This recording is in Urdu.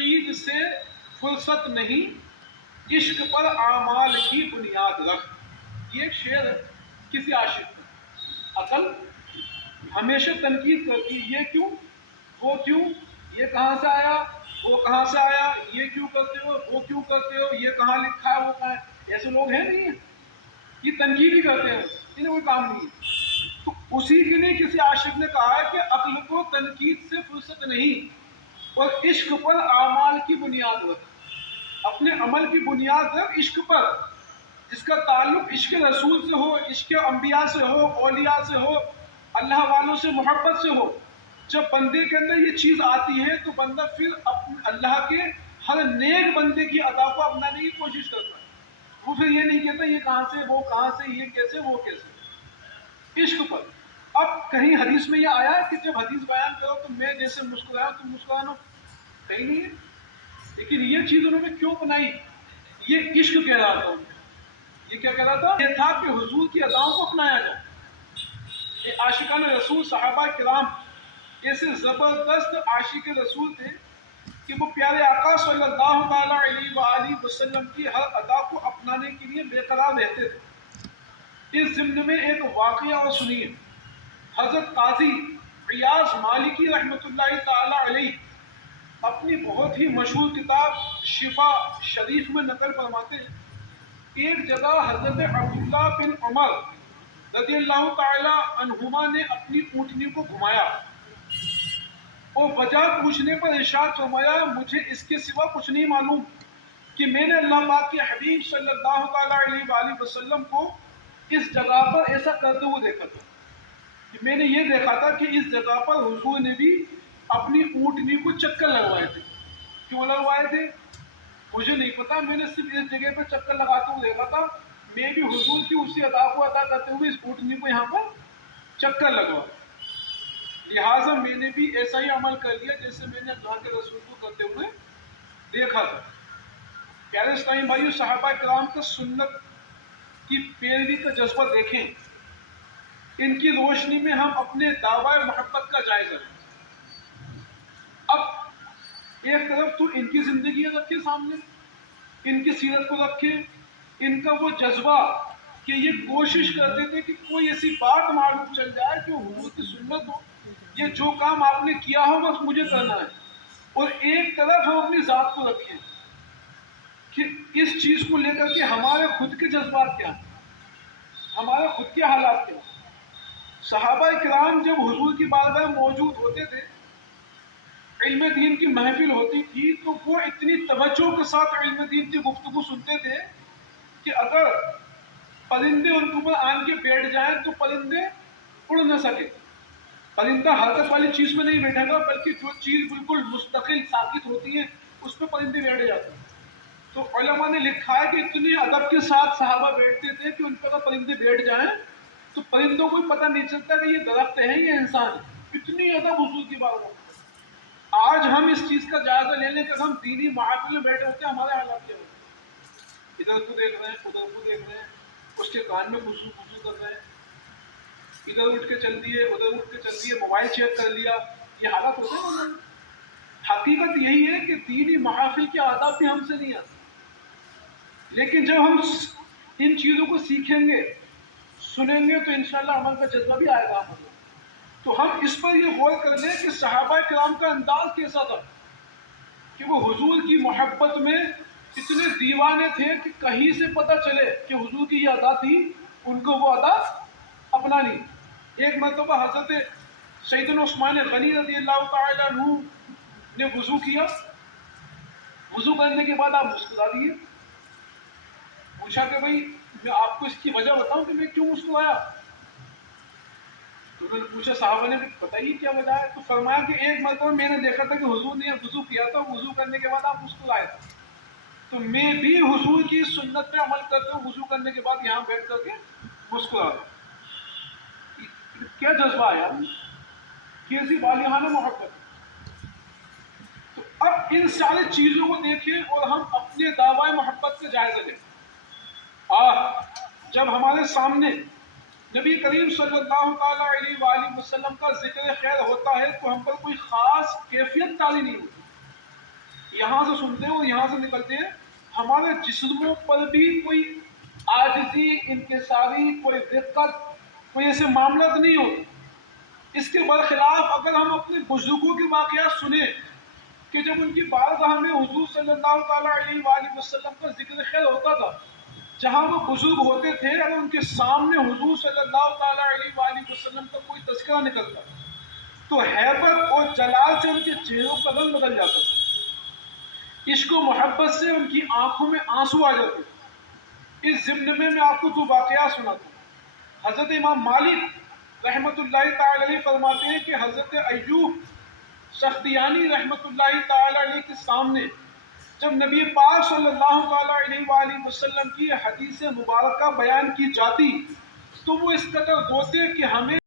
تنقید سے فرصت نہیں، عشق پر اعمال کی بنیاد رکھ. یہ ایک شعر ہے کسی عاشق کا. عقل ہمیشہ تنقید کرتی ہے، یہ کیوں، وہ کیوں، یہ کہاں سے آیا، وہ کہاں سے آیا، یہ کیوں کرتے ہو، وہ کیوں کرتے ہو، یہ کہاں لکھا ہے، وہ کہاں ہے. ایسے لوگ ہیں نہیں ہیں، یہ تنقید ہی کرتے ہیں، انہیں کوئی کام نہیں ہے. تو اسی کے لیے کسی عاشق نے کہا ہے کہ عقل کو تنقید سے فرصت نہیں اور عشق پر اعمال کی بنیاد رکھ. اپنے عمل کی بنیاد رکھ عشق پر، جس کا تعلق عشق رسول سے ہو، عشق انبیاء سے ہو، اولیاء سے ہو، اللہ والوں سے محبت سے ہو. جب بندے کے اندر یہ چیز آتی ہے تو بندہ پھر اللہ کے ہر نیک بندے کی ادا کو اپنانے کی کوشش کرتا ہے. وہ پھر یہ نہیں کہتا یہ کہاں سے، وہ کہاں سے، یہ کیسے، وہ کیسے. عشق پر. اب کہیں حدیث میں یہ آیا کہ جب حدیث بیان کرو تو میں جیسے مسکرایا تم مسکرانا، کہیں نہیں ہے. لیکن یہ چیز انہوں نے کیوں بنائی؟ یہ عشق کہہ رہا تھا. یہ کیا کہہ رہا تھا؟ یہ تھا کہ حضور کی اداؤں کو اپنایا جائے. یہ عاشقان رسول صحابہ کرام ایسے زبردست عاشق رسول تھے کہ وہ پیارے آقا صلی اللہ تعالیٰ علیہ وآلہ وسلم کی ہر ادا کو اپنانے کے لیے بے قرار رہتے تھے. اس ضمن میں ایک واقعہ اور سنیے. حضرت قاضی عیاض مالکی رحمۃ اللہ تعالیٰ علیہ اپنی بہت ہی مشہور کتاب شفا شریف میں نقل فرماتے ہیں. ایک جگہ حضرت عبداللہ بن عمر رضی اللہ تعالی عنہما نے اپنی اونٹنی کو گھمایا اور وجہ پوچھنے پر ارشاد فرمایا مجھے اس کے سوا کچھ نہیں معلوم کہ میں نے اللہ پاک کے حبیب صلی اللہ تعالی علیہ وآلہ وسلم کو اس جگہ پر ایسا کرتے ہوئے دیکھا تھا. کہ میں نے یہ دیکھا تھا کہ اس جگہ پر حضور نے بھی اپنی اونٹنی کو چکر لگوائے تھے. کیوں لگوائے تھے مجھے نہیں پتا، میں نے صرف اس جگہ پر چکر لگاتے ہوئے دیکھا تھا. میں بھی حضور کی اسی ادا کو ادا کرتے ہوئے اس اونٹنی کو یہاں پر چکر لگوا، لہٰذا میں نے بھی ایسا ہی عمل کر لیا جیسے میں نے اللہ کے رسول کو کرتے ہوئے دیکھا تھا. پیارے اسلامی بھائیو، صحابہ کرام کا سنت کی پیروی کا جذبہ دیکھیں. ان کی روشنی میں ہم اپنے دعوی محبت کا جائزہ لیں. اب ایک طرف تو ان کی زندگی رکھے سامنے، ان کی سیرت کو رکھے، ان کا وہ جذبہ کہ یہ کوشش کرتے تھے کہ کوئی ایسی بات معلوم چل جائے کہ حضور کی سنت ہو، یہ جو کام آپ نے کیا ہو بس مجھے کرنا ہے. اور ایک طرف ہم اپنی ذات کو رکھیں کہ اس چیز کو لے کر کے ہمارے خود کے جذبات کیا ہیں، ہمارے خود کے حالات کیا ہیں. صحابہ کرام جب حضور کی بارگاہ میں موجود ہوتے تھے، علم دین کی محفل ہوتی تھی تو وہ اتنی توجہ کے ساتھ علم دین کی گفتگو سنتے تھے کہ اگر پرندے ان کے اوپر آن کے بیٹھ جائیں تو پرندے اڑ نہ سکے. پرندہ حرکت والی چیز میں نہیں بیٹھے گا بلکہ جو چیز بالکل مستقل ساکت ہوتی ہے اس پہ پرندے بیٹھ جاتے ہیں. تو علماء نے لکھا ہے کہ اتنے ادب کے ساتھ صحابہ بیٹھتے تھے کہ ان پر اگر پرندے بیٹھ جائیں تو پرندوں کو پتہ نہیں چلتا کہ یہ درخت ہے یا انسان ہے. اتنی ادب حضور کی بات ہے. آج ہم اس چیز کا جائزہ لے لیں کہ ہم دینی محافل میں بیٹھے ہوتے ہیں، ہمارے حالات کیا ہوتے ہیں. ادھر کو دیکھ رہے ہیں، ادھر کو دیکھ رہے ہیں، اس کے کان میں خوشبو کر رہے ہیں، ادھر اٹھ کے چل دیے، ادھر اٹھ کے چل دیے، موبائل چیک کر لیا. یہ حالات ہوتے ہیں. حقیقت یہی ہے کہ دینی محافل کے آداب بھی ہم سے نہیں آتے. لیکن جب ہم ان چیزوں کو سیکھیں گے، سنیں گے تو انشاءاللہ عمل کا جذبہ بھی آئے گا. تو ہم اس پر یہ غور کر لیں کہ صحابہ کرام کا انداز کیسا تھا کہ وہ حضور کی محبت میں اتنے دیوانے تھے کہ کہیں سے پتہ چلے کہ حضور کی یہ ادا تھی، ان کو وہ ادا اپنا لی. ایک مرتبہ حضرت سیدنا عثمان غنی رضی اللہ تعالیٰ عنہ نے وضو کیا. وضو کرنے کے بعد آپ مسکرا دیے. پوچھا کہ بھائی میں آپ کو اس کی وجہ بتاؤں کہ میں کیوں مسکرایا؟ تو انہوں نے پوچھا، صحابہ نے بتائیے کیا وجہ ہے؟ تو فرمایا کہ ایک مرتبہ میں نے دیکھا تھا کہ حضور نے وضو کیا تھا، وضو کرنے کے بعد آپ مسکرائے تھے، تو میں بھی حضور کی سنت پہ عمل کرتے ہوئے وضو کرنے کے بعد یہاں بیٹھ کر کے مسکرا رہا. کیا جذبہ آیا، کیسی والہانہ محبت. تو اب ان ساری چیزوں کو دیکھیں اور ہم اپنے دعوی محبت کا جائزہ لیں. جب ہمارے سامنے نبی کریم صلی اللہ تعالیٰ علیہ وآلہ وسلم کا ذکر خیر ہوتا ہے تو ہم پر کوئی خاص کیفیت تاری نہیں ہوتی. یہاں سے سنتے ہیں اور یہاں سے نکلتے ہیں، ہمارے جسموں پر بھی کوئی عاجزی، انکساری، کوئی دقت، کوئی ایسے معاملات نہیں ہوتے۔ اس کے برخلاف اگر ہم اپنے بزرگوں کے واقعات سنیں کہ جب ان کی بارگاہ میں حضور صلی اللہ تعالیٰ علیہ وآلہ وسلم کا ذکر خیر ہوتا تھا، جہاں وہ بزرگ ہوتے تھے، اگر ان کے سامنے حضور صلی اللہ تعالیٰ علیہ وآلہ وسلم کا کوئی تذکرہ نکلتا تو حیبت اور جلال سے ان کے چہروں کا رنگ بدل جاتا تھا، عشق و محبت سے ان کی آنکھوں میں آنسو آ جاتے تھے۔ اس ضمن میں آپ کو دو واقعات سناتا ہوں۔ حضرت امام مالک رحمۃ اللہ تعالی علیہ فرماتے ہیں کہ حضرت ایوب سختیانی رحمۃ اللہ تعالی علیہ کے سامنے جب نبی پاک صلی اللہ تعالی علیہ وآلہ وسلم کی حدیث مبارکہ بیان کی جاتی تو وہ اس قدر روتے کہ ہمیں